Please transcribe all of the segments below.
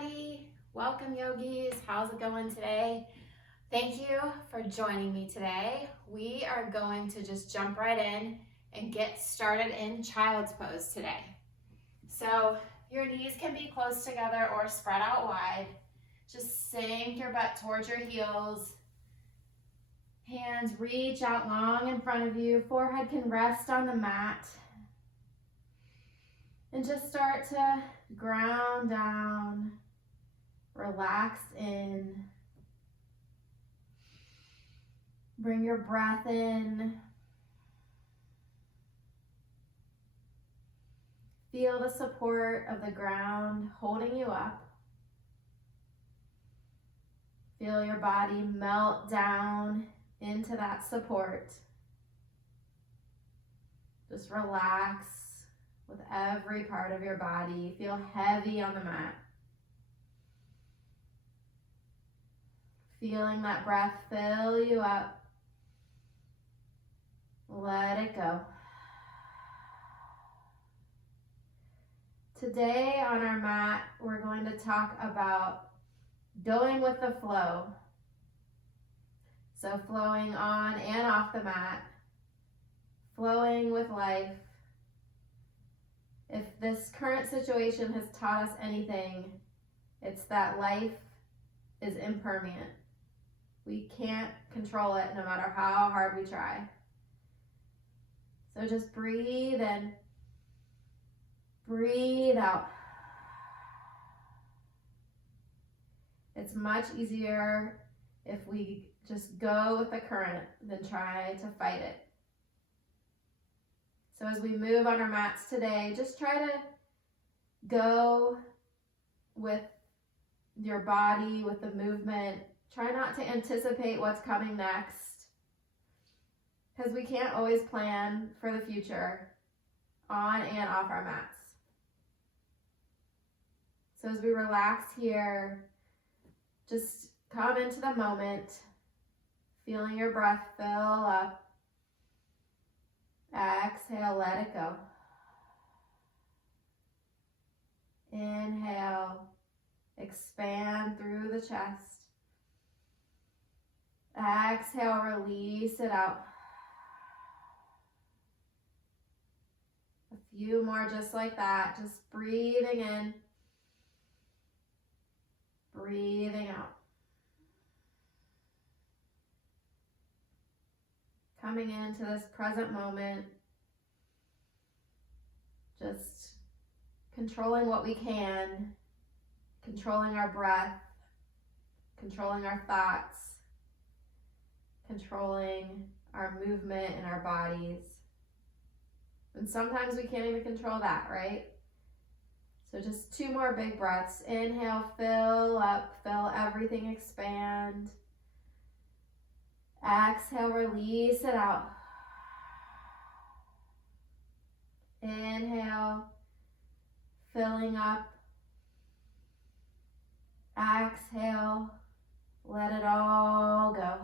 everybody. Welcome, yogis. How's it going today? Thank you for joining me today. We are going to just jump right in and get started in child's pose today. So your knees can be close together or spread out wide. Just sink your butt towards your heels. Hands reach out long in front of you. Forehead can rest on the mat. And just start to ground down, relax in. Bring your breath in. Feel the support of the ground holding you up. Feel your body melt down into that support. Just relax with every part of your body. Feel heavy on the mat. Feeling that breath fill you up. Let it go. Today on our mat, we're going to talk about going with the flow. So flowing on and off the mat, flowing with life. If this current situation has taught us anything, it's that life is impermanent. We can't control it no matter how hard we try. So just breathe in, breathe out. It's much easier if we just go with the current than try to fight it. So as we move on our mats today, just try to go with your body, with the movement. Try not to anticipate what's coming next, because we can't always plan for the future on and off our mats. So as we relax here, just come into the moment, feeling your breath fill up. Exhale, let it go. Inhale, expand through the chest. Exhale, release it out. A few more just like that, just breathing in, breathing out. Coming into this present moment, just controlling what we can, controlling our breath, controlling our thoughts, controlling our movement in our bodies. And sometimes we can't even control that, right? So just 2 more big breaths. Inhale, fill up, fill everything, expand. Exhale, release it out. Inhale, filling up. Exhale, let it all go.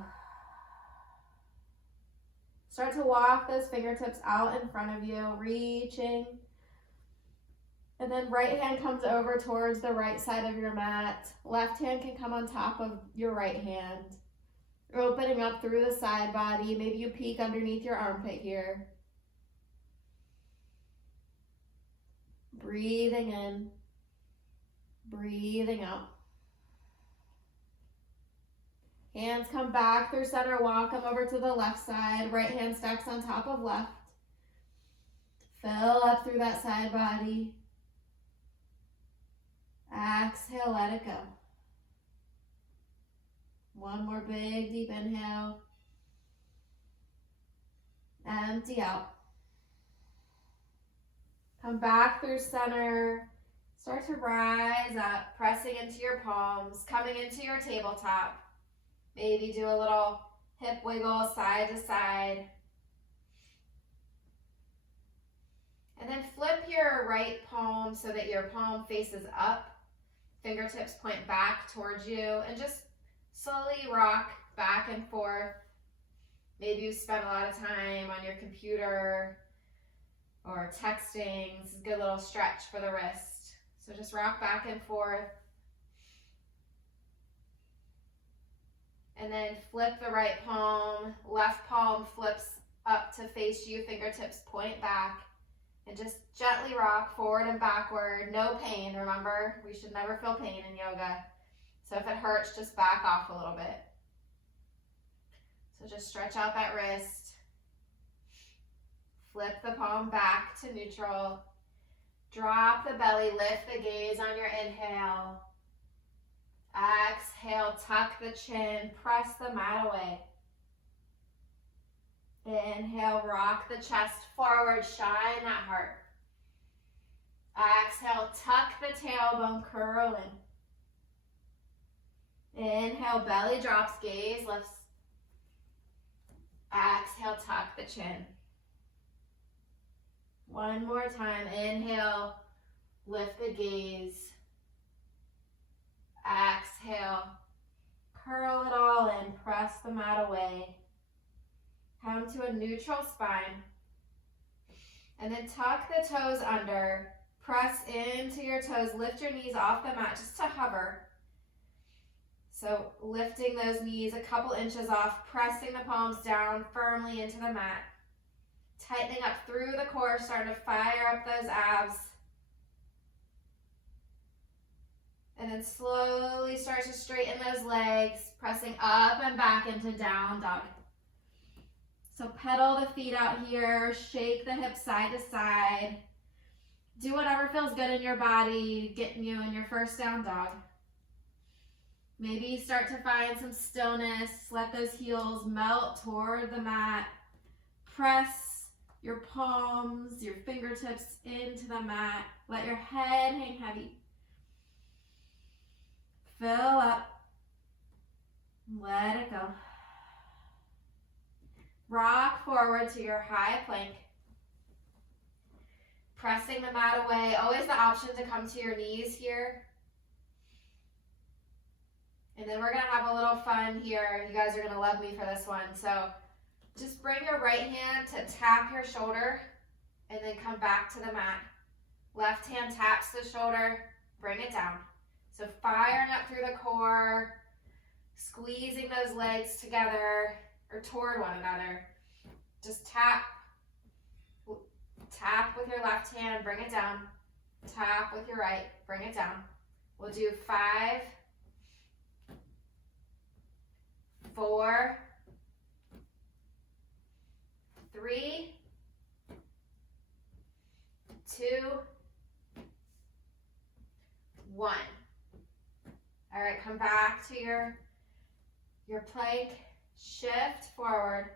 Start to walk those fingertips out in front of you, reaching. And then right hand comes over towards the right side of your mat. Left hand can come on top of your right hand. Opening up through the side body. Maybe you peek underneath your armpit here. Breathing in, breathing out. Hands come back through center, walk them over to the left side. Right hand stacks on top of left. Fill up through that side body. Exhale, let it go. One more big deep inhale. Empty out. Come back through center. Start to rise up, pressing into your palms, coming into your tabletop. Maybe do a little hip wiggle side to side. And then flip your right palm so that your palm faces up. Fingertips point back towards you, and just slowly rock back and forth. Maybe you spent a lot of time on your computer or texting. This is a good little stretch for the wrist. So just rock back and forth. And then flip the right palm, left palm flips up to face you, fingertips point back. And just gently rock forward and backward. No pain, remember? We should never feel pain in yoga. So if it hurts, just back off a little bit. So just stretch out that wrist. Flip the palm back to neutral. Drop the belly, lift the gaze on your inhale. Exhale, tuck the chin, press the mat away. Inhale, rock the chest forward, shine that heart. Exhale, tuck the tailbone, curl in. Inhale, belly drops, gaze lifts. Exhale, tuck the chin. One more time, inhale, lift the gaze. Exhale, curl it all in, press the mat away. Come to a neutral spine. And then tuck the toes under. Press into your toes, lift your knees off the mat just to hover. So lifting those knees a couple inches off, pressing the palms down firmly into the mat. Tightening up through the core, starting to fire up those abs. And then slowly start to straighten those legs, pressing up and back into down dog. So pedal the feet out here, shake the hips side to side. Do whatever feels good in your body, getting you in your first down dog. Maybe start to find some stillness, let those heels melt toward the mat. Press your palms, your fingertips into the mat. Let your head hang heavy. Fill up. Let it go. Rock forward to your high plank. Pressing the mat away. Always the option to come to your knees here. And then we're going to have a little fun here. You guys are going to love me for this one. So just bring your right hand to tap your shoulder and then come back to the mat. Left hand taps the shoulder, bring it down. So firing up through the core, squeezing those legs together or toward one another. Just tap with your left hand, bring it down. Tap with your right, bring it down. We'll do 5, 4, 3, 2, 1. All right, come back to your plank. Shift forward.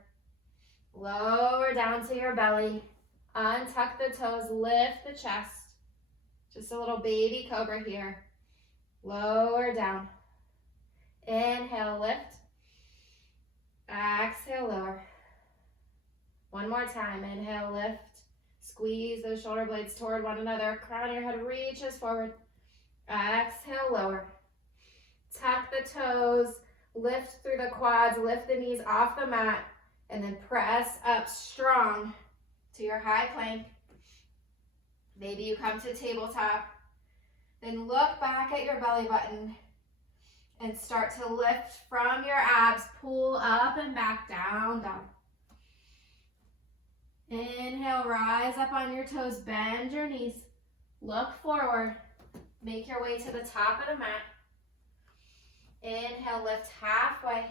Lower down to your belly. Untuck the toes. Lift the chest. Just a little baby cobra here. Lower down. Inhale, lift. Exhale, lower. One more time. Inhale, lift. Squeeze those shoulder blades toward one another. Crown of your head reaches forward. Exhale, lower. Tuck the toes. Lift through the quads. Lift the knees off the mat. And then press up strong to your high plank. Maybe you come to tabletop. Then look back at your belly button and start to lift from your abs. Pull up and back, down, down. Inhale, rise up on your toes. Bend your knees. Look forward. Make your way to the top of the mat. Inhale, lift halfway.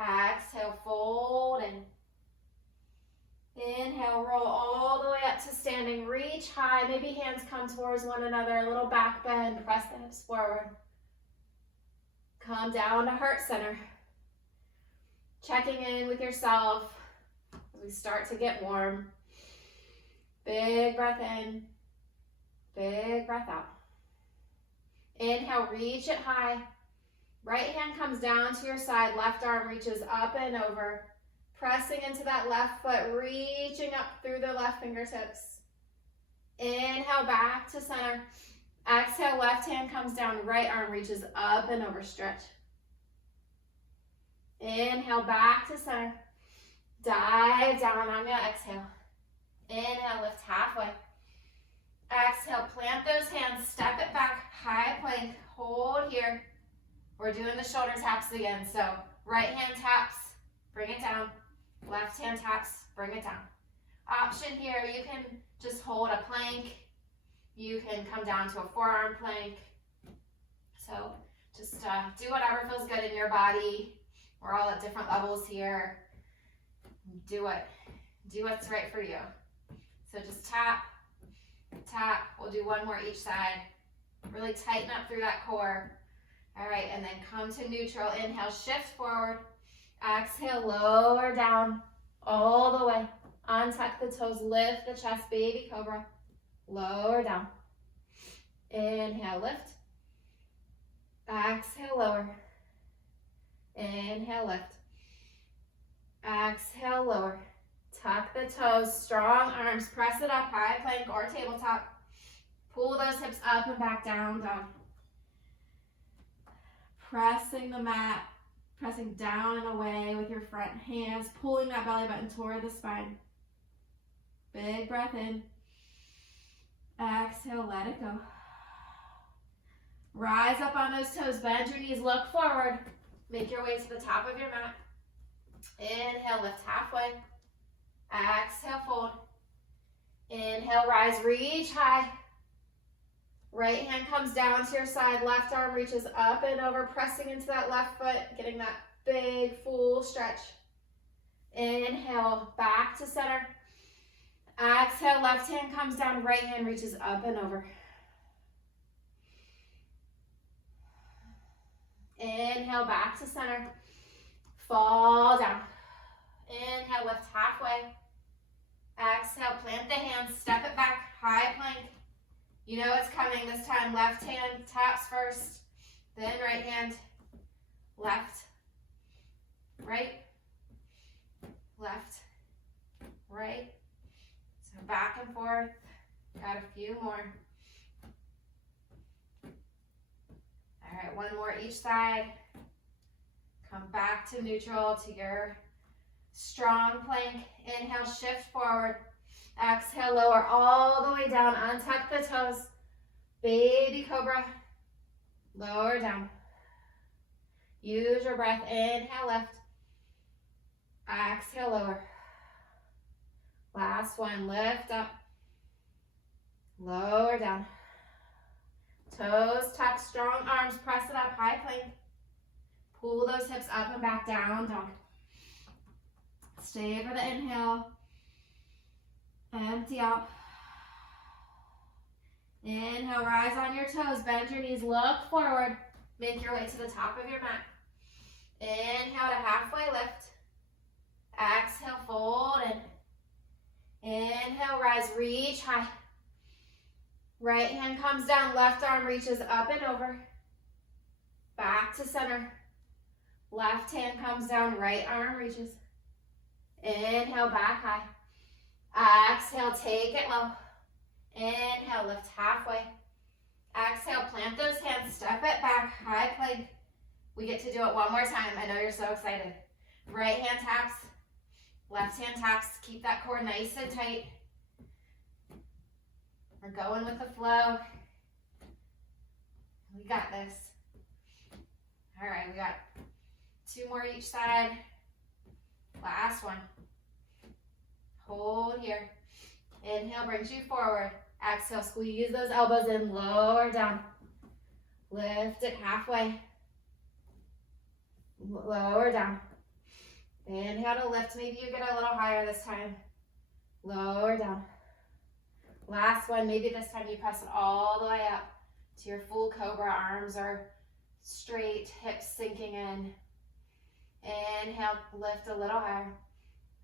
Exhale, fold in. Inhale, roll all the way up to standing. Reach high. Maybe hands come towards one another. A little back bend. Press the hips forward. Come down to heart center. Checking in with yourself as we start to get warm. Big breath in. Big breath out. Inhale, reach it high. Right hand comes down to your side. Left arm reaches up and over. Pressing into that left foot, reaching up through the left fingertips. Inhale, back to center. Exhale, left hand comes down. Right arm reaches up and over. Stretch. Inhale, back to center. Dive down on your exhale. Inhale, lift halfway. Exhale, plant those hands. Step it back. High plank. Hold here. We're doing the shoulder taps again. So right hand taps, bring it down. Left hand taps, bring it down. Option here, you can just hold a plank. You can come down to a forearm plank. So just do whatever feels good in your body. We're all at different levels here. Do what's right for you. So just tap, tap. We'll do one more each side. Really tighten up through that core. All right, and then come to neutral. Inhale, shift forward. Exhale, lower down all the way. Untuck the toes, lift the chest, baby cobra. Lower down. Inhale, lift. Exhale, lower. Inhale, lift. Exhale, lower. Tuck the toes, strong arms, press it up, high plank or tabletop. Pull those hips up and back down, dog. Pressing the mat, pressing down and away with your front hands, pulling that belly button toward the spine. Big breath in. Exhale, let it go. Rise up on those toes, bend your knees, look forward. Make your way to the top of your mat. Inhale, lift halfway. Exhale, fold. Inhale, rise, reach high. Right hand comes down to your side, left arm reaches up and over, pressing into that left foot, getting that big full stretch. Inhale, back to center. Exhale, left hand comes down, right hand reaches up and over. Inhale, back to center. Fall down. Inhale, lift halfway. Exhale, plant the hands, step it back, high plank. You know it's coming this time. Left hand taps first, then right hand, left, right, left, right. So back and forth. Got a few more. All right, one more each side. Come back to neutral, to your strong plank. Inhale, shift forward. Exhale, lower all the way down. Untuck the toes. Baby cobra. Lower down. Use your breath. Inhale, left. Exhale, lower. Last one. Lift up. Lower down. Toes tuck, strong arms. Press it up. High plank. Pull those hips up and back down, dog. Stay for the inhale. Empty out. Inhale, rise on your toes, bend your knees, look forward. Make your way to the top of your mat. Inhale to halfway lift. Exhale, fold in. Inhale, rise, reach high. Right hand comes down, left arm reaches up and over. Back to center. Left hand comes down, right arm reaches. Inhale, back high. Exhale, take it low. Inhale, lift halfway. Exhale, plant those hands, step it back, high plank. We get to do it one more time. I know you're so excited. Right hand taps, left hand taps. Keep that core nice and tight. We're going with the flow. We got this. All right, we got 2 more each side. Last one. Hold here. Inhale brings you forward. Exhale, squeeze those elbows in, lower down. Lift it halfway. Lower down. Inhale to lift. Maybe you get a little higher this time. Lower down. Last one. Maybe this time you press it all the way up to your full cobra. Arms are straight, hips sinking in. Inhale, lift a little higher.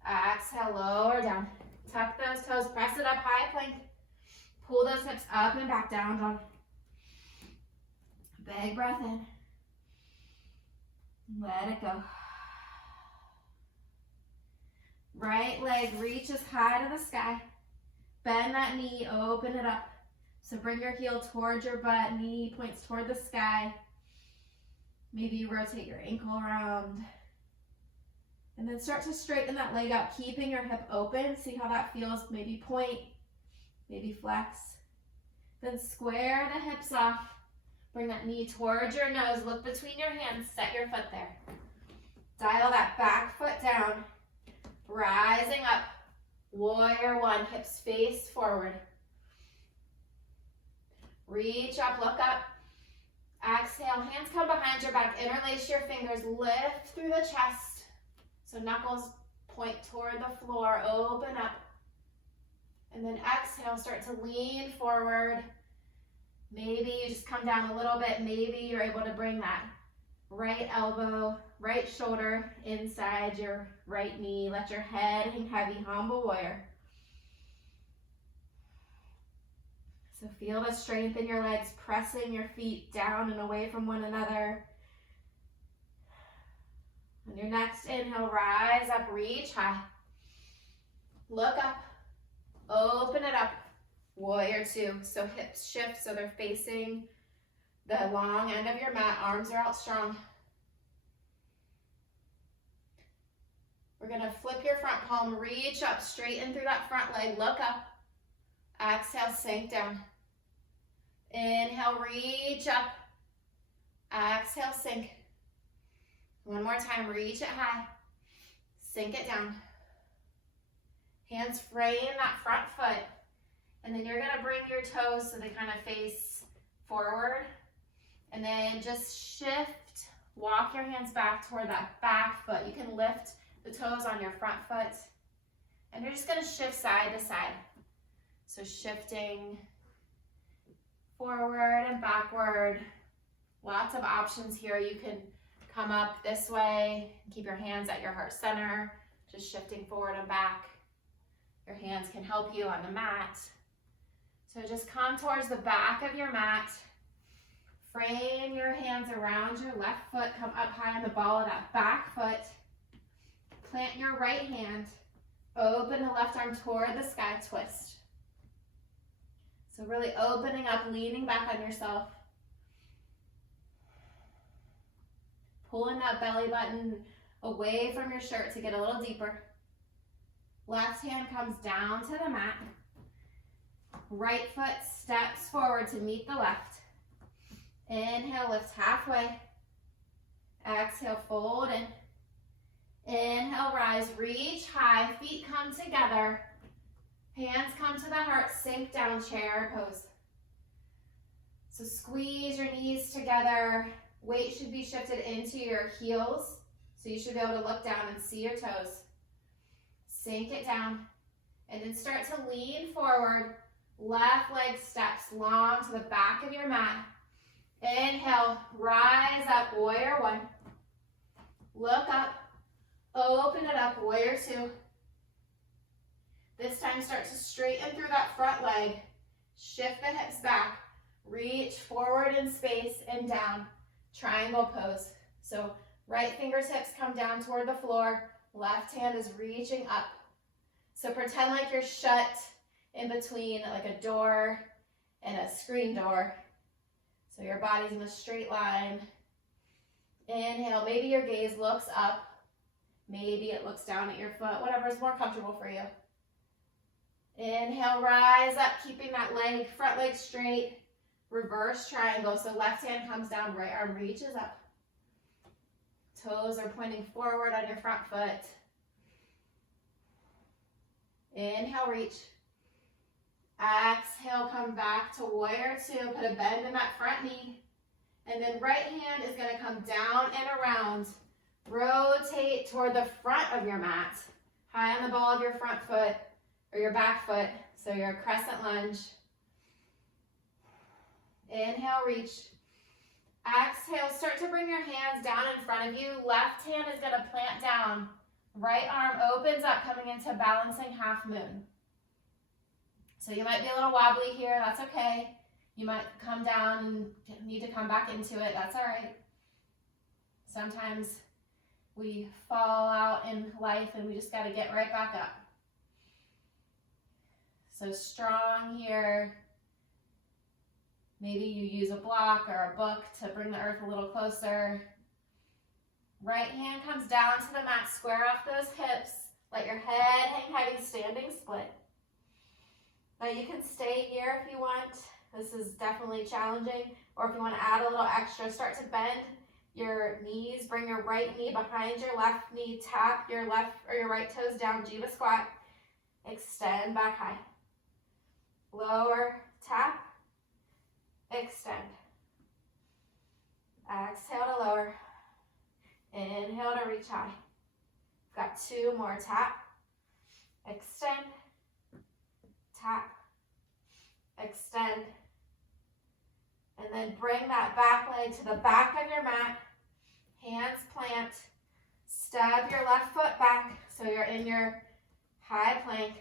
Exhale, lower down. Tuck those toes, press it up, high plank. Pull those hips up and back down, dog. Big breath in. Let it go. Right leg reaches high to the sky. Bend that knee, open it up. So bring your heel towards your butt, knee points toward the sky. Maybe you rotate your ankle around. And then start to straighten that leg out, keeping your hip open. See how that feels. Maybe point, maybe flex. Then square the hips off. Bring that knee towards your nose. Look between your hands. Set your foot there. Dial that back foot down. Rising up. Warrior one. Hips face forward. Reach up. Look up. Exhale. Hands come behind your back. Interlace your fingers. Lift through the chest. So knuckles point toward the floor. Open up. And then exhale. Start to lean forward. Maybe you just come down a little bit. Maybe you're able to bring that right elbow, right shoulder inside your right knee. Let your head hang heavy, humble warrior. So feel the strength in your legs, pressing your feet down and away from one another. On your next inhale, rise up, reach high. Look up, open it up. Warrior two, so hips shift so they're facing the long end of your mat, arms are out strong. We're gonna flip your front palm, reach up, straighten through that front leg, look up. Exhale, sink down. Inhale, reach up. Exhale, sink. One more time, reach it high. Sink it down. Hands frame that front foot. And then you're gonna bring your toes so they kind of face forward. And then just shift, walk your hands back toward that back foot. You can lift the toes on your front foot. And you're just gonna shift side to side. So shifting forward and backward. Lots of options here. You can come up this way, keep your hands at your heart center, just shifting forward and back. Your hands can help you on the mat. So just come towards the back of your mat. Frame your hands around your left foot. Come up high on the ball of that back foot. Plant your right hand. Open the left arm toward the sky, twist. So really opening up, leaning back on yourself. Pulling that belly button away from your shirt to get a little deeper. Left hand comes down to the mat. Right foot steps forward to meet the left. Inhale, lift halfway. Exhale, fold in. Inhale, rise, reach high. Feet come together. Hands come to the heart, sink down, chair pose. So squeeze your knees together. Weight should be shifted into your heels. So you should be able to look down and see your toes. Sink it down. And then start to lean forward. Left leg steps long to the back of your mat. Inhale, rise up, warrior one. Look up, open it up, warrior two. This time start to straighten through that front leg. Shift the hips back. Reach forward in space and down. Triangle pose. So right fingertips come down toward the floor. Left hand is reaching up. So pretend like you're shut in between like a door and a screen door. So your body's in a straight line. Inhale, maybe your gaze looks up. Maybe it looks down at your foot, whatever is more comfortable for you. Inhale, rise up, keeping that leg, front leg straight. Reverse triangle, so left hand comes down, right arm reaches up. Toes are pointing forward on your front foot. Inhale, reach. Exhale, come back to warrior two. Put a bend in that front knee. And then right hand is gonna come down and around. Rotate toward the front of your mat. High on the ball of your front foot or your back foot. So your crescent lunge. Inhale, reach. Exhale, start to bring your hands down in front of you. Left hand is gonna plant down. Right arm opens up, coming into balancing half moon. So you might be a little wobbly here, that's okay. You might come down and need to come back into it, that's all right. Sometimes we fall out in life and we just gotta get right back up. So strong here. Maybe you use a block or a book to bring the earth a little closer. Right hand comes down to the mat, square off those hips. Let your head hang heavy, standing split. Now you can stay here if you want. this is definitely challenging. Or if you want to add a little extra, start to bend your knees. Bring your right knee behind your left knee. Tap your left or your right toes down. Jiva squat. Extend back high. Lower, tap, extend. Exhale to lower. Inhale to reach high. Got 2 more. Tap, extend, tap, extend. And then bring that back leg to the back of your mat. Hands plant. Step your left foot back so you're in your high plank.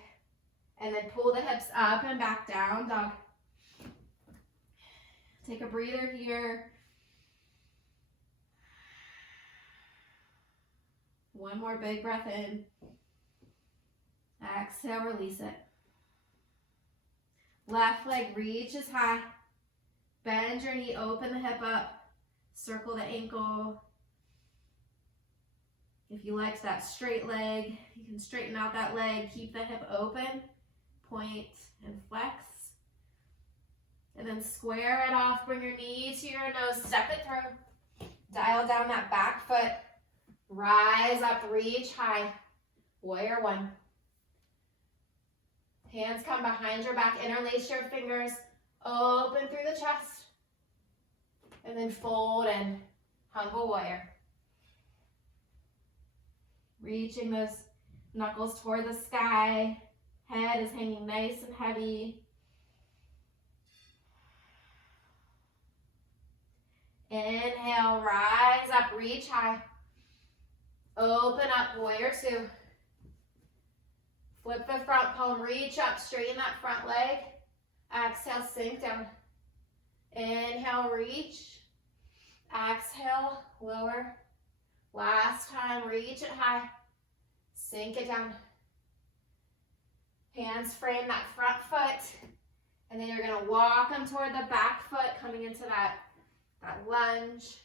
And then pull the hips up and back, down dog. Take a breather here. One more big breath in. Exhale, release it. Left leg reaches high. Bend your knee, open the hip up. Circle the ankle. If you liked that straight leg, you can straighten out that leg. Keep the hip open. Point and flex. And then square it off. Bring your knee to your nose. Step it through. Dial down that back foot. Rise up, reach high. Warrior 1. Hands come behind your back. Interlace your fingers. Open through the chest. And then fold and humble warrior. Reaching those knuckles toward the sky. Head is hanging nice and heavy. Inhale, rise up, reach high. Open up, warrior 2. Flip the front palm, reach up, straighten that front leg. Exhale, sink down. Inhale, reach. Exhale, lower. Last time, reach it high. Sink it down. Hands frame that front foot. And then you're going to walk them toward the back foot, coming into that lunge.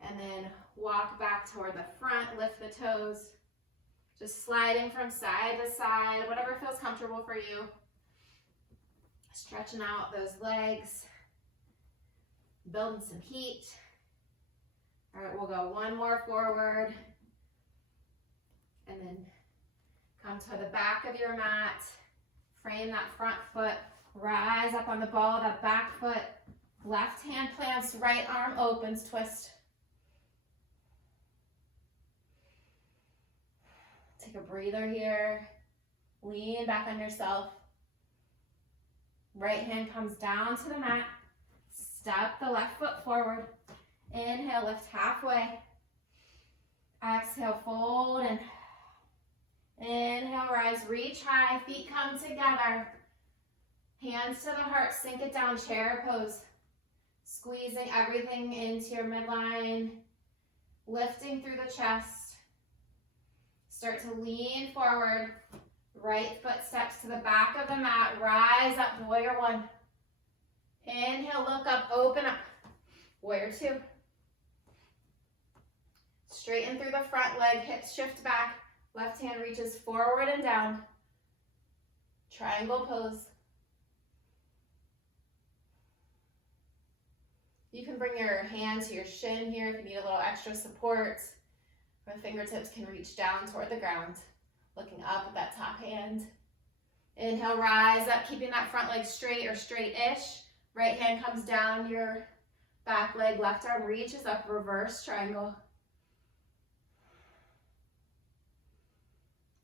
And then walk back toward the front, lift the toes. Just sliding from side to side, whatever feels comfortable for you. Stretching out those legs. Building some heat. All right, we'll go one more forward. And then come to the back of your mat. Frame that front foot. Rise up on the ball of that back foot. Left hand plants, right arm opens, twist. Take a breather here. Lean back on yourself. Right hand comes down to the mat. Step the left foot forward. Inhale, lift halfway. Exhale, fold and inhale, rise, reach high. Feet come together. Hands to the heart, sink it down, chair pose. Squeezing everything into your midline. Lifting through the chest. Start to lean forward. Right foot steps to the back of the mat. Rise up, warrior 1. Inhale, look up, open up. Warrior 2. Straighten through the front leg, hips shift back. Left hand reaches forward and down. Triangle pose. You can bring your hand to your shin here if you need a little extra support. The fingertips can reach down toward the ground, looking up at that top hand. Inhale, rise up, keeping that front leg straight or straight-ish. Right hand comes down your back leg, left arm reaches up, reverse triangle.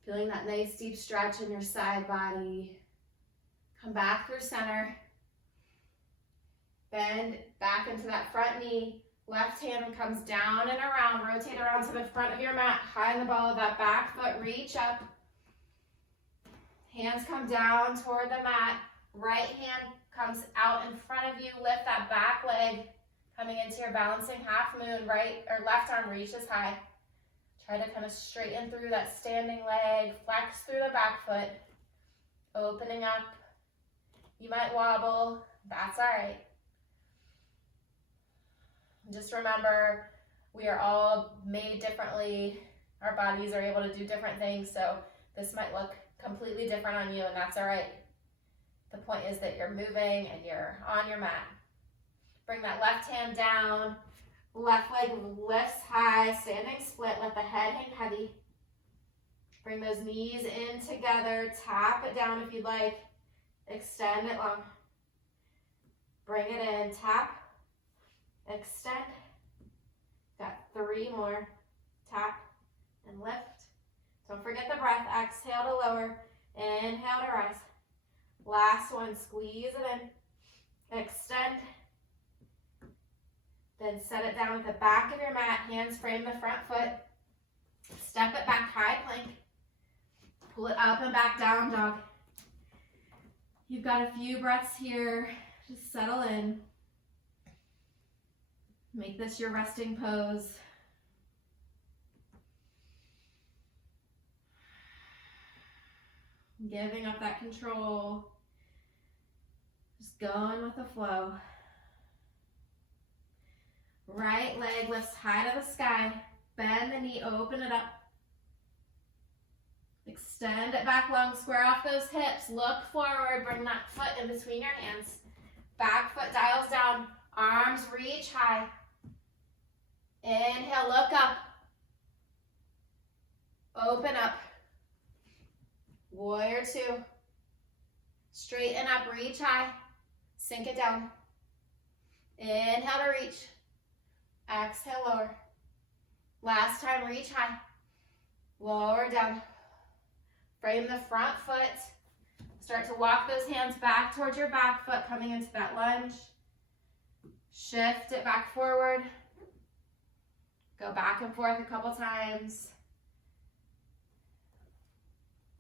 Feeling that nice deep stretch in your side body. Come back through center. Bend back into that front knee. Left hand comes down and around. Rotate around to the front of your mat. High in the ball of that back foot. Reach up. Hands come down toward the mat. Right hand comes out in front of you. Lift that back leg. Coming into your balancing half moon. Right or left arm reaches high. Try to kind of straighten through that standing leg. Flex through the back foot. Opening up. You might wobble. That's all right. Just remember, we are all made differently. Our bodies are able to do different things, so this might look completely different on you, and that's all right. The point is that you're moving and you're on your mat. Bring that left hand down. Left leg lifts high, standing split. Let the head hang heavy. Bring those knees in together. Tap it down if you'd like. Extend it long. Bring it in. Tap. Extend. Got 3 more. Tap and lift. Don't forget the breath. Exhale to lower. Inhale to rise. Last one. Squeeze it in. Extend. Then set it down with the back of your mat. Hands frame the front foot. Step it back, high plank. Pull it up and back, down dog. You've got a few breaths here. Just settle in. Make this your resting pose. Giving up that control. Just going with the flow. Right leg lifts high to the sky. Bend the knee, open it up. Extend it back long, square off those hips. Look forward, bring that foot in between your hands. Back foot dials down, arms reach high. Inhale, look up. Open up. Warrior 2. Straighten up, reach high. Sink it down. Inhale to reach. Exhale, lower. Last time, reach high. Lower down. Frame the front foot. Start to walk those hands back towards your back foot, coming into that lunge. Shift it back forward. Go back and forth a couple times.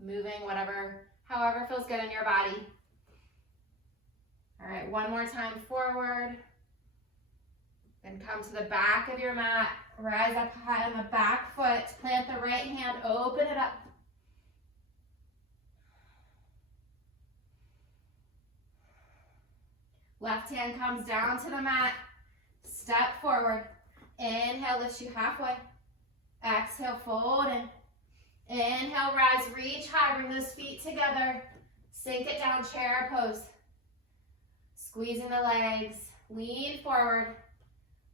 Moving however feels good in your body. All right, one more time forward. Then come to the back of your mat. Rise up high on the back foot. Plant the right hand, open it up. Left hand comes down to the mat. Step forward. Inhale, lifts you halfway. Exhale, fold in. Inhale, rise, reach high. Bring those feet together. Sink it down, chair pose. Squeezing the legs. Lean forward.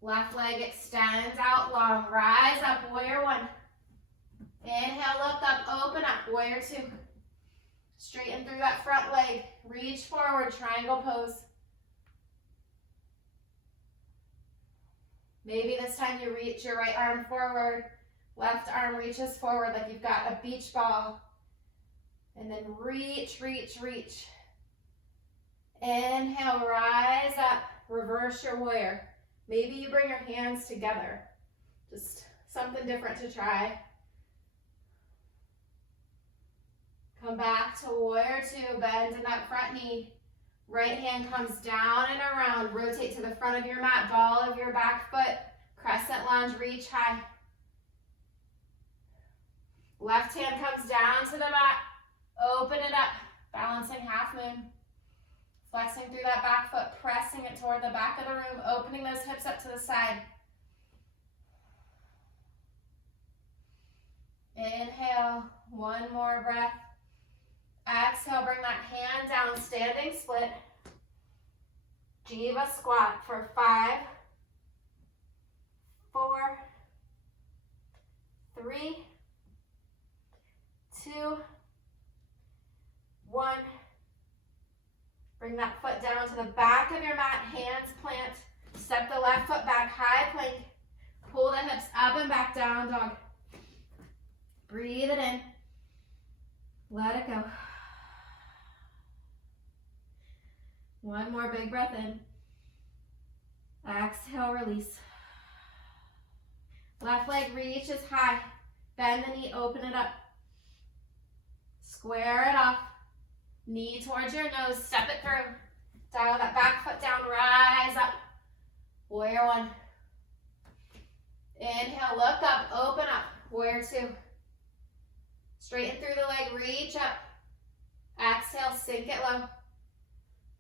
Left leg extends out long. Rise up, warrior 1. Inhale, look up, open up, warrior 2. Straighten through that front leg. Reach forward, triangle pose. Maybe this time you reach your right arm forward. Left arm reaches forward like you've got a beach ball. And then reach, reach, reach. Inhale, rise up, reverse your warrior. Maybe you bring your hands together. Just something different to try. Come back to warrior 2, bend in that front knee. Right hand comes down and around. Rotate to the front of your mat, ball of your back foot. Crescent lunge, reach high. Left hand comes down to the mat. Open it up, balancing half moon. Flexing through that back foot, pressing it toward the back of the room, opening those hips up to the side. Inhale, one more breath. Exhale, bring that hand down, standing split. Jiva squat for 5, 4, 3, 2, 1. Bring that foot down to the back of your mat, hands plant. Step the left foot back, high plank. Pull the hips up and back, down dog. Breathe it in. Let it go. One more big breath in. Exhale, release. Left leg reaches high. Bend the knee, open it up. Square it off. Knee towards your nose, step it through. Dial that back foot down, rise up. Warrior 1. Inhale, look up, open up. Warrior 2. Straighten through the leg, reach up. Exhale, sink it low.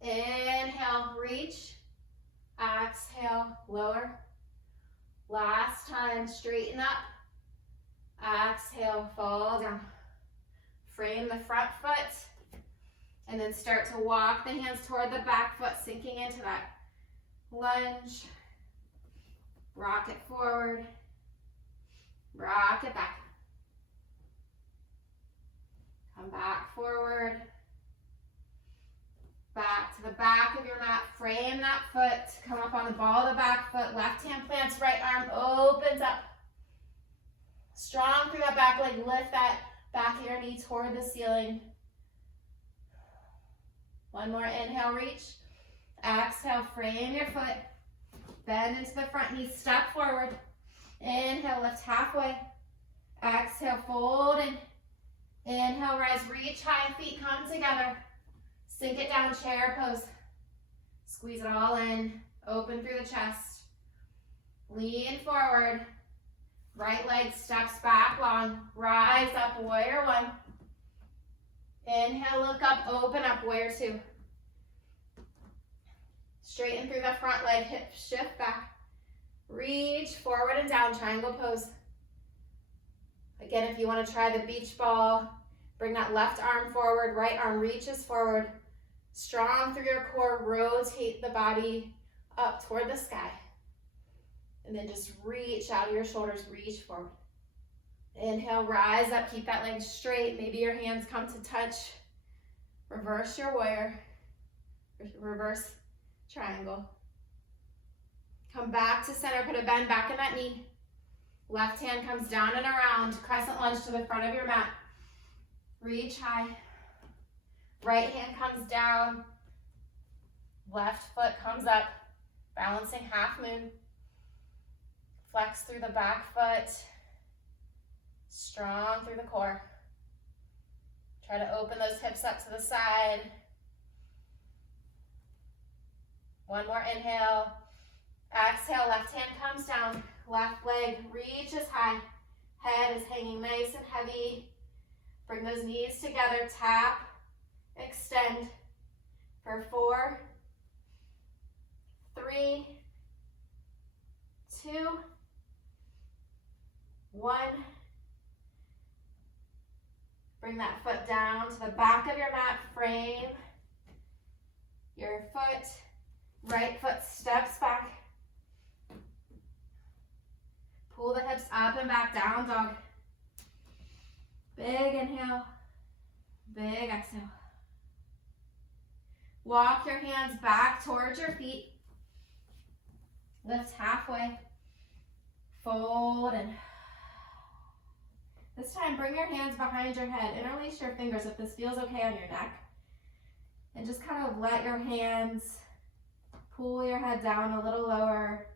Inhale, reach. Exhale, lower. Last time, straighten up. Exhale, fall down. Frame the front foot. And then start to walk the hands toward the back foot, sinking into that lunge. Rock it forward. Rock it back. Come back forward. Back to the back of your mat. Frame that foot. Come up on the ball of the back foot. Left hand plants, right arm opens up. Strong through that back leg. Lift that back of your knee toward the ceiling. One more inhale, reach. Exhale, frame your foot. Bend into the front knee, step forward. Inhale, lift halfway. Exhale, fold in. Inhale, rise, reach high, feet come together. Sink it down, chair pose. Squeeze it all in, open through the chest. Lean forward. Right leg steps back long. Rise up, warrior one. Inhale, look up, open up, warrior two. Straighten through the front leg, hip shift back. Reach forward and down, triangle pose. Again, if you want to try the beach ball, bring that left arm forward, right arm reaches forward. Strong through your core, rotate the body up toward the sky. And then just reach out of your shoulders, reach forward. Inhale, rise up, keep that leg straight. Maybe your hands come to touch. Reverse your warrior. Reverse triangle. Come back to center, put a bend back in that knee. Left hand comes down and around, crescent lunge to the front of your mat. Reach high. Right hand comes down. Left foot comes up, balancing half moon. Flex through the back foot. Strong through the core. Try to open those hips up to the side. One more inhale. Exhale, left hand comes down. Left leg reaches high. Head is hanging nice and heavy. Bring those knees together. Tap, extend for 4, 3, 2, 1. Bring that foot down to the back of your mat. Frame your foot. Right foot steps back. Pull the hips up and back, down dog. Big inhale, big exhale. Walk your hands back towards your feet. Lift halfway. Fold and this time bring your hands behind your head. Interlace your fingers if this feels okay on your neck. And just kind of let your hands pull your head down a little lower.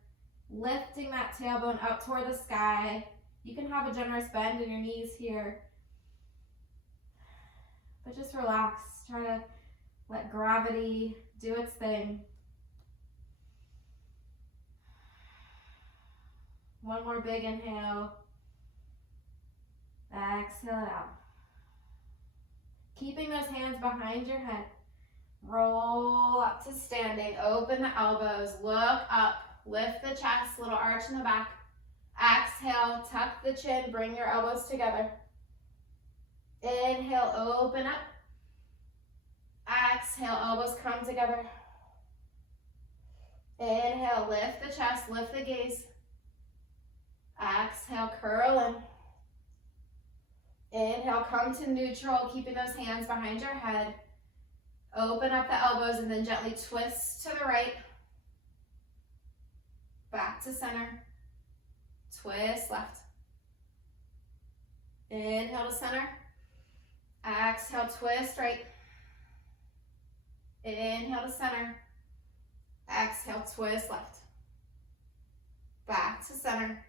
Lifting that tailbone up toward the sky. You can have a generous bend in your knees here. But just relax. Try to let gravity do its thing. One more big inhale. Exhale it out. Keeping those hands behind your head. Roll up to standing. Open the elbows. Look up. Lift the chest, little arch in the back. Exhale, tuck the chin, bring your elbows together. Inhale, open up. Exhale, elbows come together. Inhale, lift the chest, lift the gaze. Exhale, curl in. Inhale, come to neutral, keeping those hands behind your head. Open up the elbows and then gently twist to the right. Back to center. Twist left. Inhale to center. Exhale, twist right. Inhale to center. Exhale, twist left. Back to center.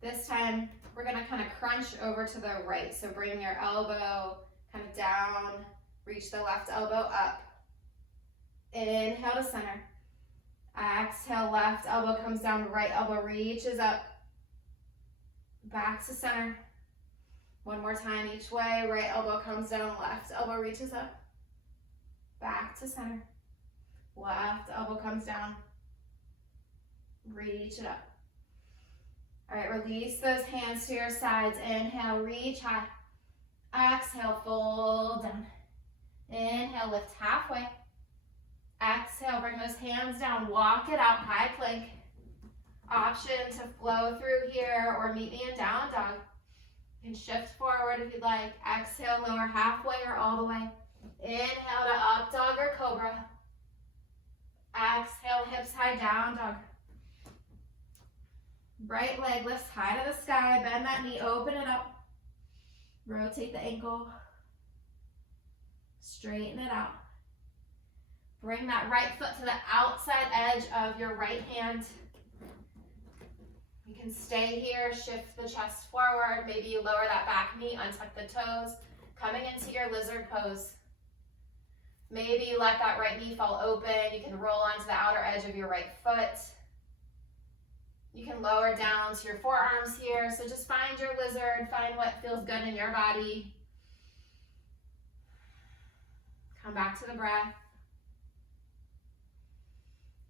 This time, we're gonna kind of crunch over to the right. So bring your elbow kind of down, reach the left elbow up. Inhale to center. Exhale, left elbow comes down, right elbow reaches up. Back to center. One more time each way. Right elbow comes down, left elbow reaches up. Back to center. Left elbow comes down. Reach it up. All right, release those hands to your sides. Inhale, reach high. Exhale, fold down. Inhale, lift halfway. Exhale, bring those hands down, walk it out, high plank. Option to flow through here or meet me in down dog. You can shift forward if you'd like. Exhale, lower halfway or all the way. Inhale to up dog or cobra. Exhale, hips high, down dog. Right leg lifts high to the sky. Bend that knee, open it up. Rotate the ankle. Straighten it out. Bring that right foot to the outside edge of your right hand. You can stay here, shift the chest forward. Maybe you lower that back knee, untuck the toes. Coming into your lizard pose. Maybe you let that right knee fall open. You can roll onto the outer edge of your right foot. You can lower down to your forearms here. So just find your lizard, find what feels good in your body. Come back to the breath.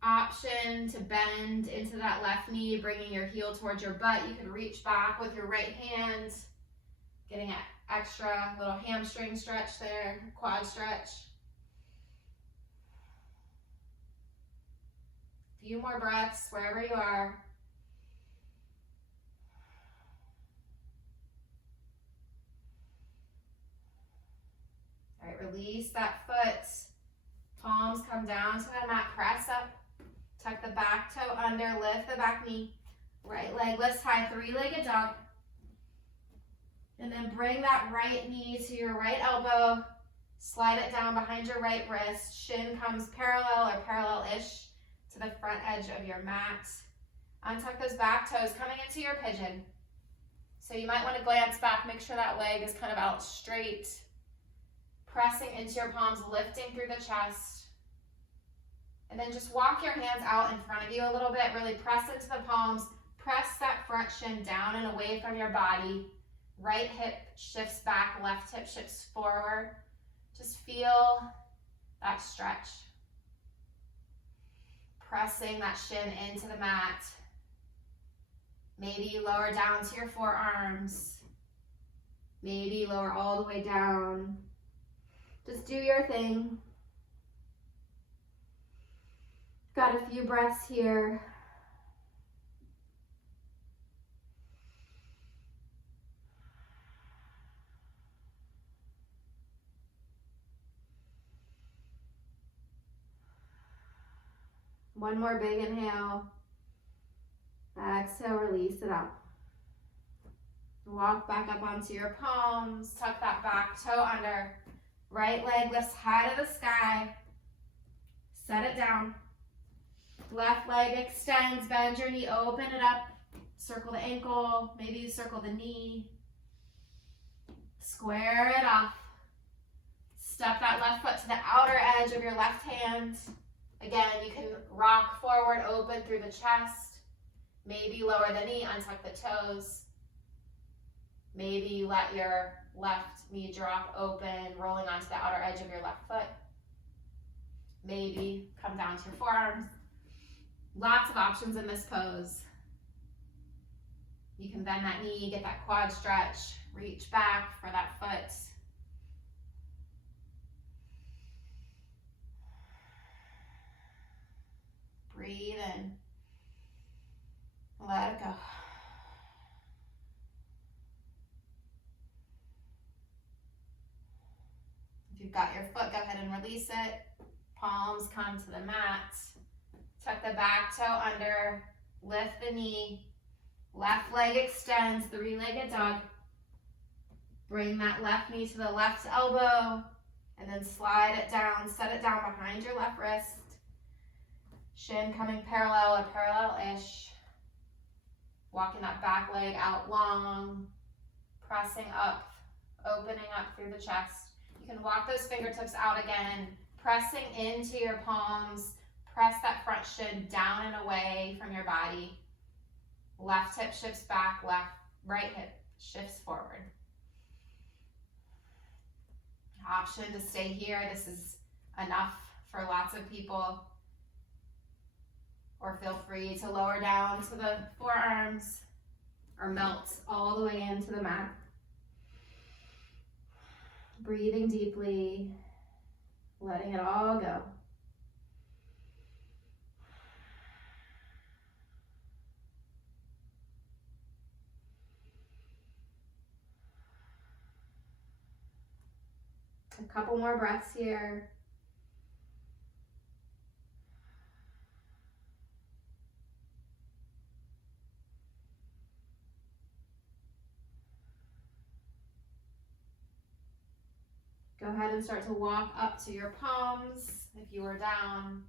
Option to bend into that left knee, bringing your heel towards your butt. You can reach back with your right hand, getting an extra little hamstring stretch there, quad stretch. A few more breaths wherever you are. All right, release that foot. Palms come down to the mat, press up. Tuck the back toe under, lift the back knee. Right leg lifts high, three-legged dog. And then bring that right knee to your right elbow. Slide it down behind your right wrist. Shin comes parallel or parallel-ish to the front edge of your mat. Untuck those back toes, coming into your pigeon. So you might want to glance back, make sure that leg is kind of out straight. Pressing into your palms, lifting through the chest. And then just walk your hands out in front of you a little bit. Really press into the palms. Press that front shin down and away from your body. Right hip shifts back, left hip shifts forward. Just feel that stretch. Pressing that shin into the mat. Maybe you lower down to your forearms. Maybe lower all the way down. Just do your thing. Got a few breaths here. One more big inhale. Exhale, release it out. Walk back up onto your palms. Tuck that back toe under. Right leg lifts high to the sky. Set it down. Left leg extends, bend your knee, open it up. Circle the ankle, maybe you circle the knee. Square it off. Step that left foot to the outer edge of your left hand. Again, you can rock forward, open through the chest. Maybe lower the knee, untuck the toes. Maybe you let your left knee drop open, rolling onto the outer edge of your left foot. Maybe come down to your forearms. Lots of options in this pose. You can bend that knee, get that quad stretch, reach back for that foot. Breathe in. Let it go. If you've got your foot, go ahead and release it. Palms come to the mat. Tuck the back toe under. Lift the knee. Left leg extends, three-legged dog. Bring that left knee to the left elbow. And then slide it down, set it down behind your left wrist. Shin coming parallel or parallel-ish. Walking that back leg out long. Pressing up, opening up through the chest. You can walk those fingertips out again. Pressing into your palms. Press that front shin down and away from your body. Left hip shifts back, right hip shifts forward. Option to stay here. This is enough for lots of people. Or feel free to lower down to the forearms or melt all the way into the mat. Breathing deeply. letting it all go. A couple more breaths here. Go ahead and start to walk up to your palms. If you were down,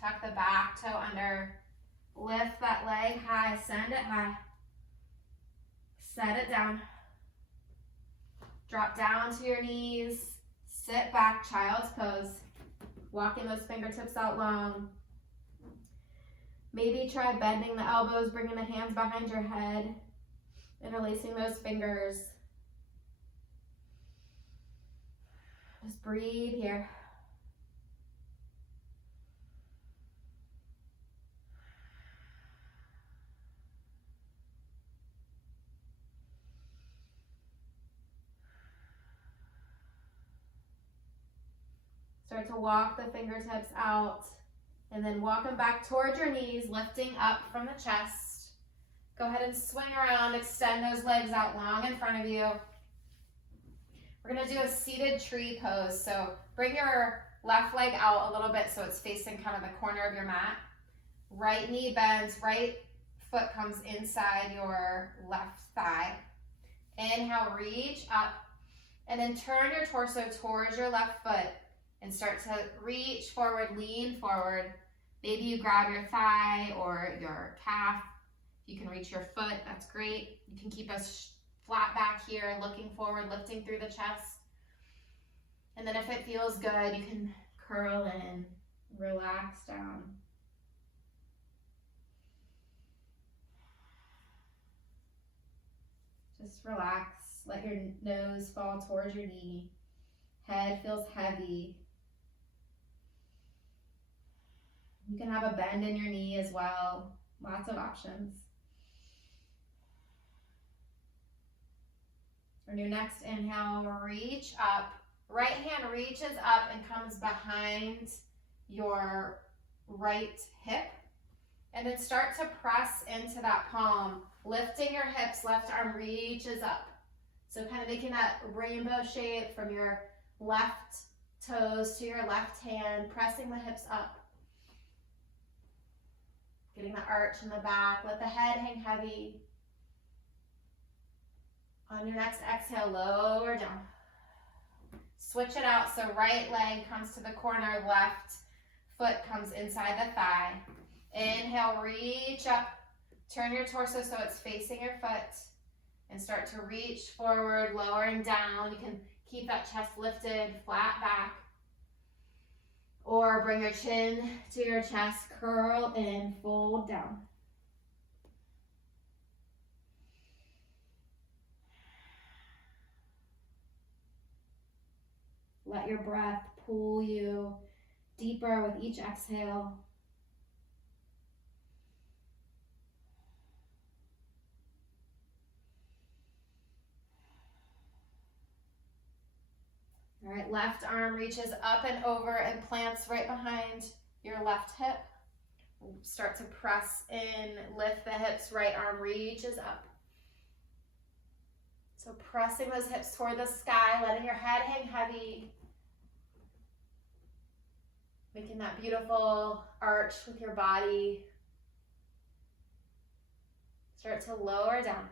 tuck the back toe under. Lift that leg high, send it high. Set it down. Drop down to your knees. Sit back, child's pose. Walking those fingertips out long. Maybe try bending the elbows, bringing the hands behind your head, interlacing those fingers. Just breathe here. Start to walk the fingertips out and then walk them back towards your knees, lifting up from the chest. Go ahead and swing around, extend those legs out long in front of you. We're gonna do a seated tree pose. So bring your left leg out a little bit so it's facing kind of the corner of your mat. Right knee bends, right foot comes inside your left thigh. Inhale, reach up, and then turn your torso towards your left foot and start to reach forward, lean forward. Maybe you grab your thigh or your calf. You can reach your foot, that's great. You can keep us flat back here, looking forward, lifting through the chest. And then if it feels good, you can curl in, relax down. Just relax, let your nose fall towards your knee. Head feels heavy. You can have a bend in your knee as well. Lots of options. On your next inhale, reach up. Right hand reaches up and comes behind your right hip. And then start to press into that palm. Lifting your hips, left arm reaches up. So kind of making that rainbow shape from your left toes to your left hand, pressing the hips up. Getting the arch in the back, let the head hang heavy. On your next exhale, lower down. Switch it out, so right leg comes to the corner, left foot comes inside the thigh. Inhale, reach up. Turn your torso so it's facing your foot. And start to reach forward, lowering down. You can keep that chest lifted, flat back. Or bring your chin to your chest, curl in, fold down. Let your breath pull you deeper with each exhale. All right, left arm reaches up and over and plants right behind your left hip. Start to press in, lift the hips, right arm reaches up. So pressing those hips toward the sky, letting your head hang heavy. Making that beautiful arch with your body. Start to lower down.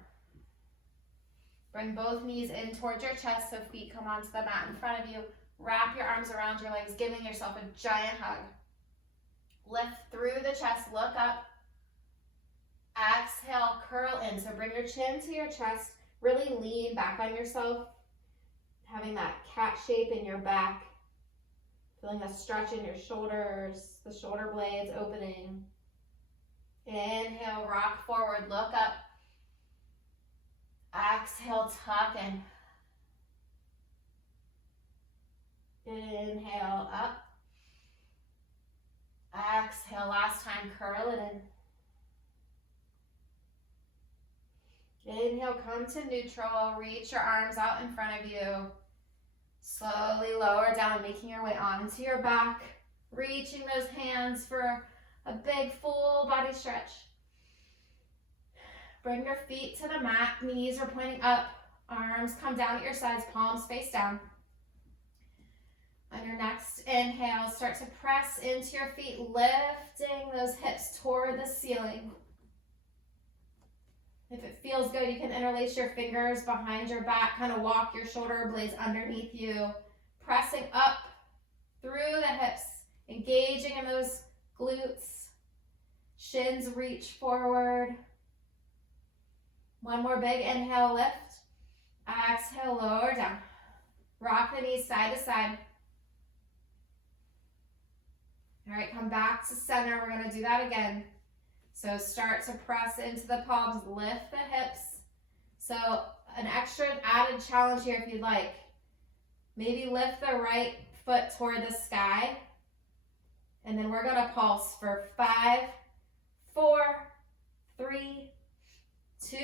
Bring both knees in towards your chest so feet come onto the mat in front of you. Wrap your arms around your legs, giving yourself a giant hug. Lift through the chest, look up. Exhale, curl in. So bring your chin to your chest, really lean back on yourself, having that cat shape in your back. Feeling the stretch in your shoulders, the shoulder blades opening. Inhale, rock forward, look up. Exhale, tuck in. Inhale, up. Exhale, last time, curl it in. Inhale, come to neutral. Reach your arms out in front of you. Slowly lower down, making your way onto your back, reaching those hands for a big full body stretch. Bring your feet to the mat, knees are pointing up, arms come down at your sides, palms face down. On your next inhale, start to press into your feet, lifting those hips toward the ceiling. If it feels good, you can interlace your fingers behind your back, kind of walk your shoulder blades underneath you, pressing up through the hips, engaging in those glutes. Shins reach forward. One more big inhale, lift. Exhale, lower down. Rock the knees side to side. All right, come back to center. We're going to do that again. So start to press into the palms, lift the hips. So an extra added challenge here if you'd like. Maybe lift the right foot toward the sky. And then we're going to pulse for 5, 4, 3, 2,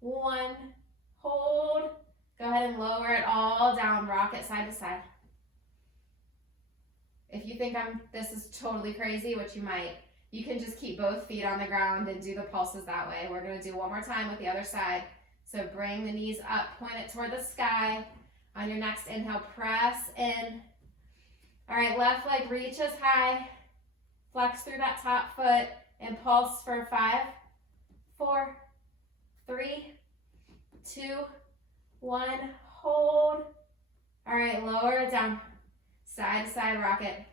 1. Hold. Go ahead and lower it all down. Rock it side to side. If you think this is totally crazy, which you might, you can just keep both feet on the ground and do the pulses that way. We're going to do one more time with the other side. So bring the knees up, point it toward the sky. On your next inhale, press in. All right, left leg reaches high. Flex through that top foot and pulse for 5, 4, 3, 2, 1. Hold. All right, lower it down. Side to side, rock it.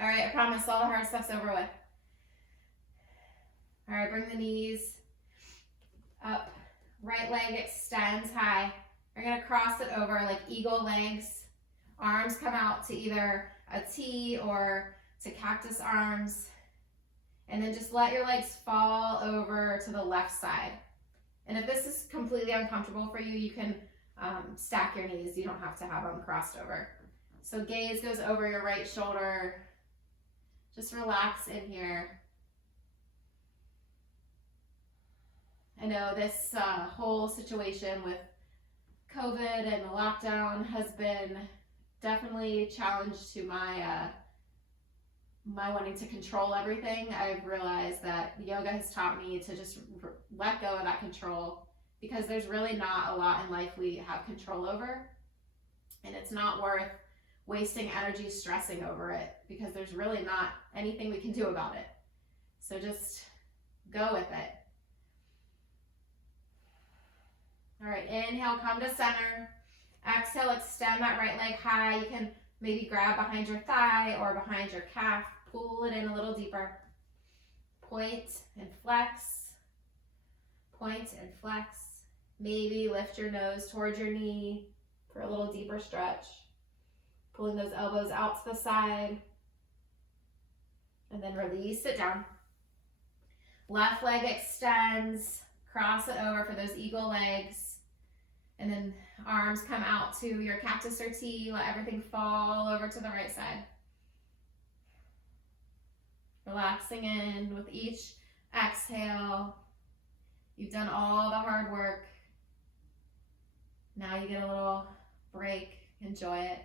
All right, I promise all the hard stuff's over with. All right, bring the knees up. Right leg extends high. You're gonna cross it over like eagle legs. Arms come out to either a T or to cactus arms. And then just let your legs fall over to the left side. And if this is completely uncomfortable for you, you can stack your knees. You don't have to have them crossed over. So gaze goes over your right shoulder. Just relax in here. I know this whole situation with COVID and the lockdown has been definitely a challenge to my wanting to control everything. I've realized that yoga has taught me to just let go of that control, because there's really not a lot in life we have control over, and it's not worth wasting energy stressing over it, because there's really not anything we can do about it. So just go with it. All right, inhale, come to center. Exhale, extend that right leg high. You can maybe grab behind your thigh or behind your calf. Pull it in a little deeper. Point and flex. Point and flex. Maybe lift your nose towards your knee for a little deeper stretch. Pulling those elbows out to the side. And then release it down. Left leg extends. Cross it over for those eagle legs. And then arms come out to your cactus or T. Let everything fall over to the right side. Relaxing in with each exhale. You've done all the hard work. Now you get a little break. Enjoy it.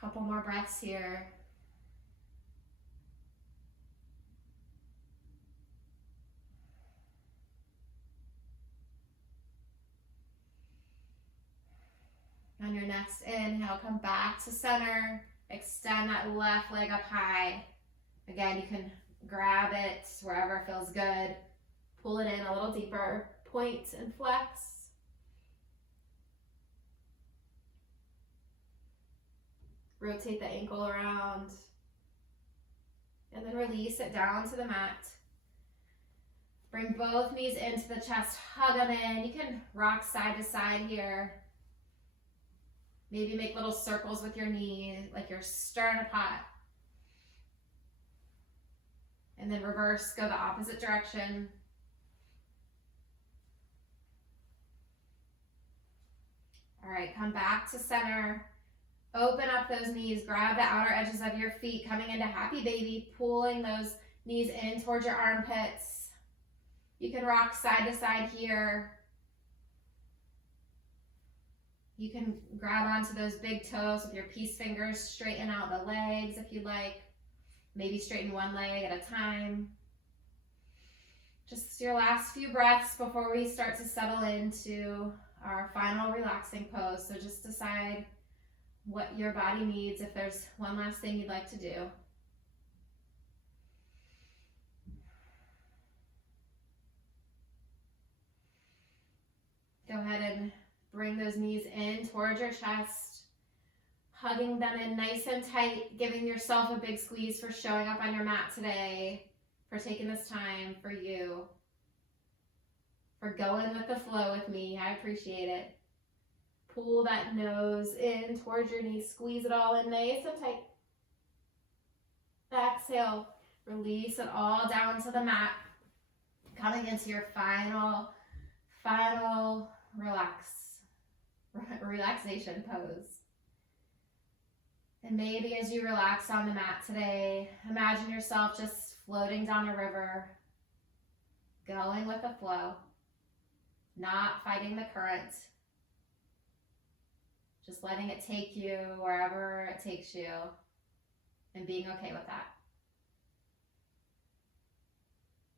Couple more breaths here. On your next inhale, come back to center. Extend that left leg up high. Again, you can grab it wherever it feels good. Pull it in a little deeper. Point and flex. Rotate the ankle around. And then release it down to the mat. Bring both knees into the chest. Hug them in. You can rock side to side here. Maybe make little circles with your knee, like you're stirring a pot. And then reverse, go the opposite direction. All right, come back to center. Open up those knees, grab the outer edges of your feet, coming into happy baby, pulling those knees in towards your armpits. You can rock side to side here. You can grab onto those big toes with your peace fingers, straighten out the legs if you like. Maybe straighten one leg at a time. Just your last few breaths before we start to settle into our final relaxing pose. So just decide what your body needs, if there's one last thing you'd like to do. Go ahead and bring those knees in towards your chest, hugging them in nice and tight, giving yourself a big squeeze for showing up on your mat today, for taking this time for you, for going with the flow with me. I appreciate it. Pull that nose in towards your knees. Squeeze it all in nice and tight. Exhale. Release it all down to the mat. Coming into your final relaxation pose. And maybe as you relax on the mat today, imagine yourself just floating down a river, going with the flow, not fighting the current. Just letting it take you wherever it takes you and being okay with that.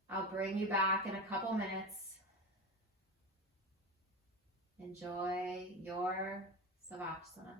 I'll bring you back in a couple minutes. Enjoy your Savasana.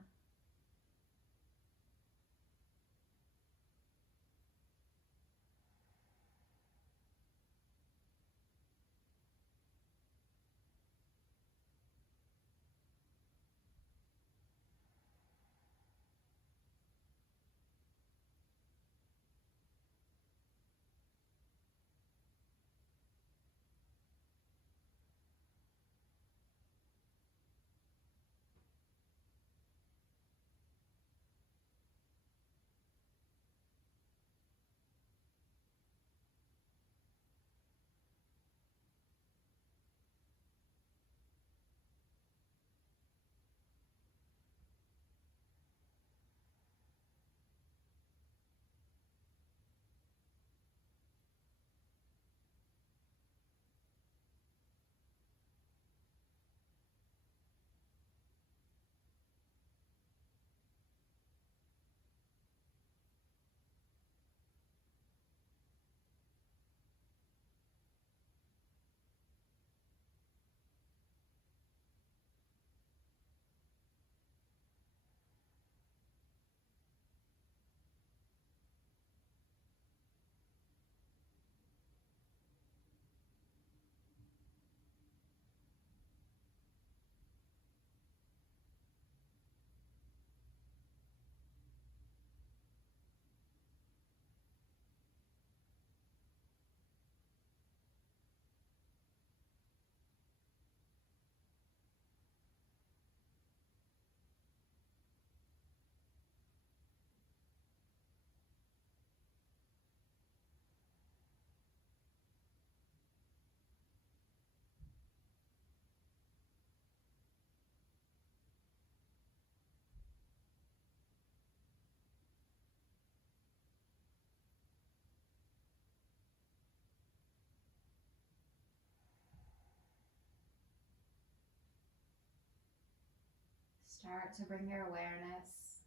Start to bring your awareness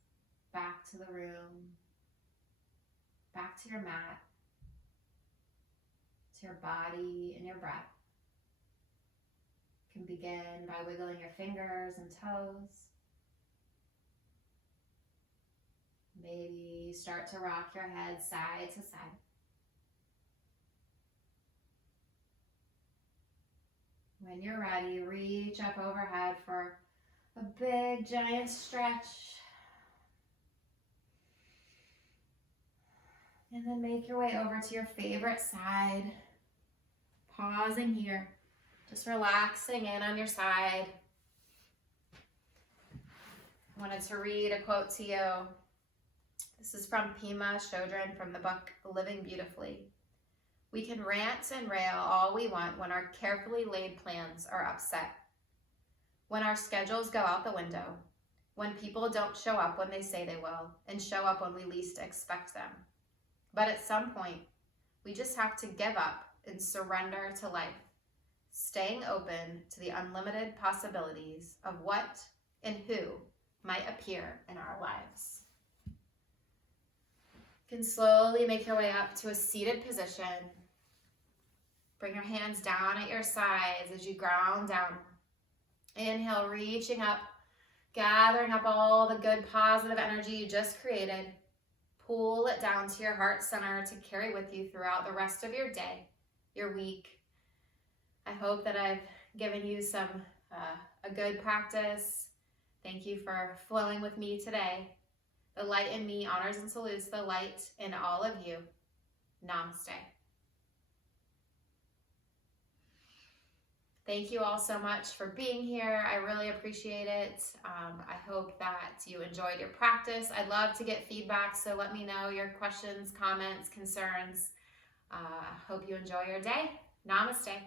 back to the room, back to your mat, to your body and your breath. You can begin by wiggling your fingers and toes. Maybe start to rock your head side to side. When you're ready, reach up overhead for a big giant stretch. And then make your way over to your favorite side. Pausing here, just relaxing in on your side. I wanted to read a quote to you. This is from Pema Chodron from the book Living Beautifully. We can rant and rail all we want when our carefully laid plans are upset, when our schedules go out the window, when people don't show up when they say they will and show up when we least expect them. But at some point, we just have to give up and surrender to life, staying open to the unlimited possibilities of what and who might appear in our lives. You can slowly make your way up to a seated position. Bring your hands down at your sides as you ground down. Inhale, reaching up, gathering up all the good positive energy you just created. Pull it down to your heart center to carry with you throughout the rest of your day, your week. I hope that I've given you a good practice. Thank you for flowing with me today. The light in me honors and salutes the light in all of you. Namaste. Thank you all so much for being here. I really appreciate it. I hope that you enjoyed your practice. I'd love to get feedback, so let me know your questions, comments, concerns. Hope you enjoy your day. Namaste.